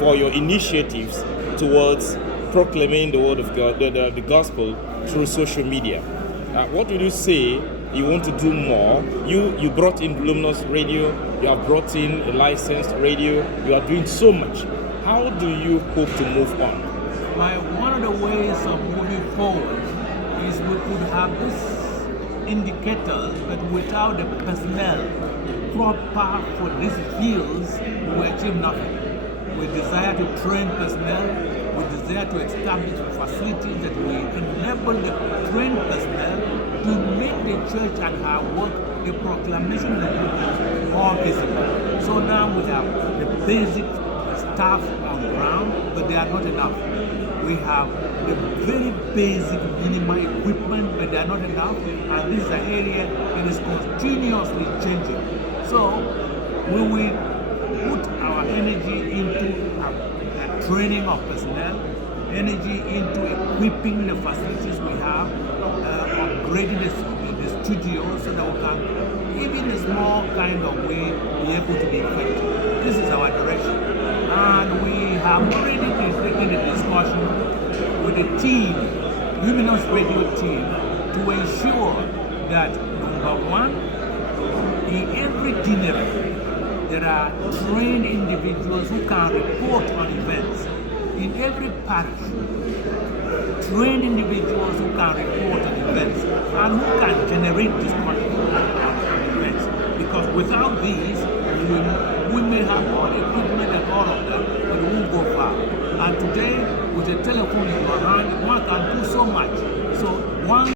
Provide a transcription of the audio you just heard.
for your initiatives towards proclaiming the word of God, the gospel through social media. What would you say you want to do more? You brought in Luminous Radio, you have brought in a licensed radio, you are doing so much. How do you hope to move on? One of the ways of moving forward is we could have this indicator that without the personnel proper for these fields, we achieve nothing. We desire to train personnel, we desire to establish facilities that will enable the trained personnel to make the church and her work, the proclamation of the good news, more visible. So now we have the basic staff on ground, but they are not enough. We have the very basic minimal equipment, but they are not enough, and this is an area that is continuously changing. So we will put our energy into training of personnel, energy into equipping the facilities we have, upgrading the studio so that we can, even a small kind of way, be able to be effective. This is our direction. And we have already been taking a discussion with the team, Luminous Radio team, to ensure that, number one, in every deanery, there are trained individuals who can report on events. In every parish, trained individuals who can report on events and who can generate discussion on events. Because without these, we may have all the equipment and all of that, but we won't go far. And today, with a telephone in your hand, one can do so much. So one